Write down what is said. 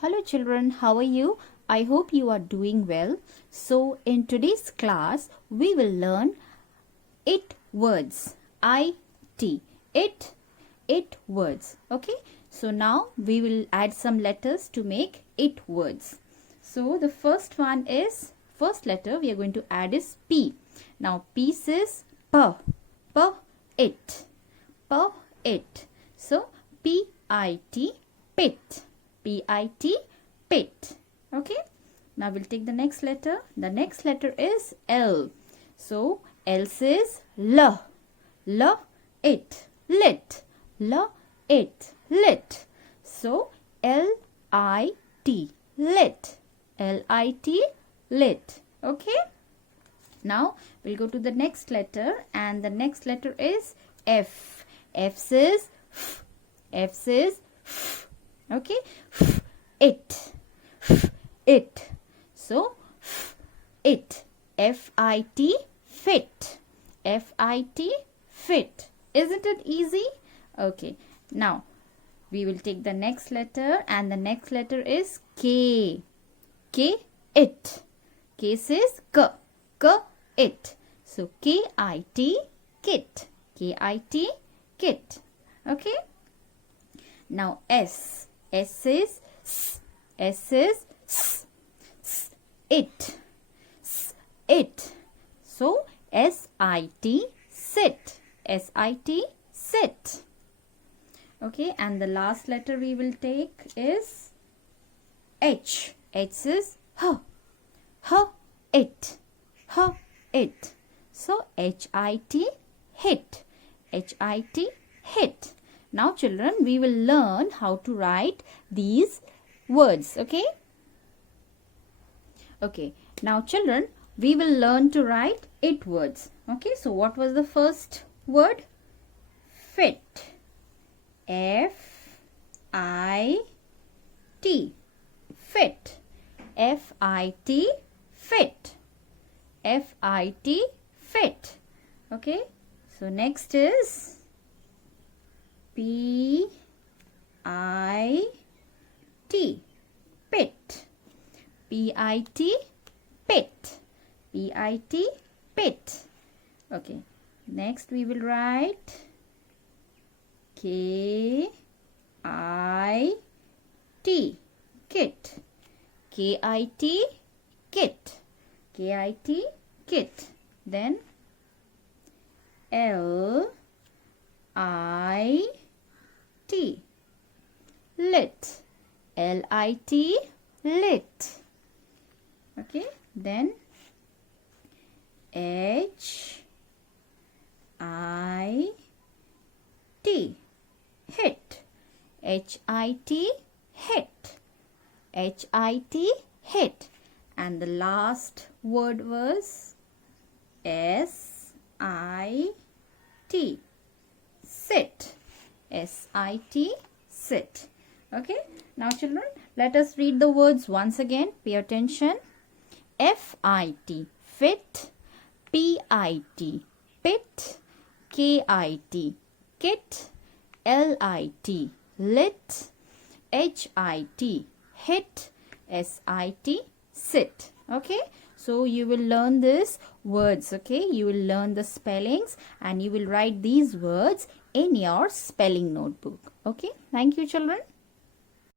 Hello children, how are you? I hope you are doing well. So in today's class, we will learn it words. I-T. It words. Okay. So now we will add some letters to make it words. So the first letter we are going to add is P. Now P says P. It. It. So P-I-T, pit. P-I-T, pit. Okay. Now we'll take the next letter. The next letter is L. So L says L. It. Lit. It. Lit. So L-I-T. Lit. L-I-T. Lit. Okay. Now we'll go to the next letter, and the next letter is F. F says F. F says F. Okay. It. It. So it. F-I-T. Fit. F-I-T. Fit. Isn't it easy? Okay. Now we will take the next letter, and the next letter is K. K. It. K says K. K. It. So K-I-T. Kit. K-I-T. Kit. Okay. Now S. S says S. S says S. S. It. S. It. So S-I-T. Sit. S-I-T. Sit. Okay. And the last letter we will take is H. H says H. H. It. H. It. So H-I-T. Hit. H-I-T. Hit. Now children, we will learn how to write these words. Okay. Okay. Now children, we will learn to write it words. Okay. So what was the first word? Fit. F-I-T. Fit. F-I-T. Fit. F-I-T. Fit. Okay. So next is P-I-T. Pit. P-I-T. Pit. P-I-T. Pit. Okay. Next we will write K-I-T. Kit. K-I-T. Kit. K-I-T. Kit. Then L-I-T. Lit. L-I-T. Lit. Okay. Then H-I-T. Hit. H-I-T. Hit. H-I-T. Hit. And the last word was S-I-T. Sit. S-I-T. Sit. Okay. Now children, let us read the words once again. Pay attention. F-I-T. Fit. P-I-T. Pit. K-I-T. Kit. L-I-T. Lit. H-I-T. Hit. S-I-T. Sit. Okay. So you will learn these words. Okay. You will learn the spellings, and you will write these words in your spelling notebook. Okay. Thank you children.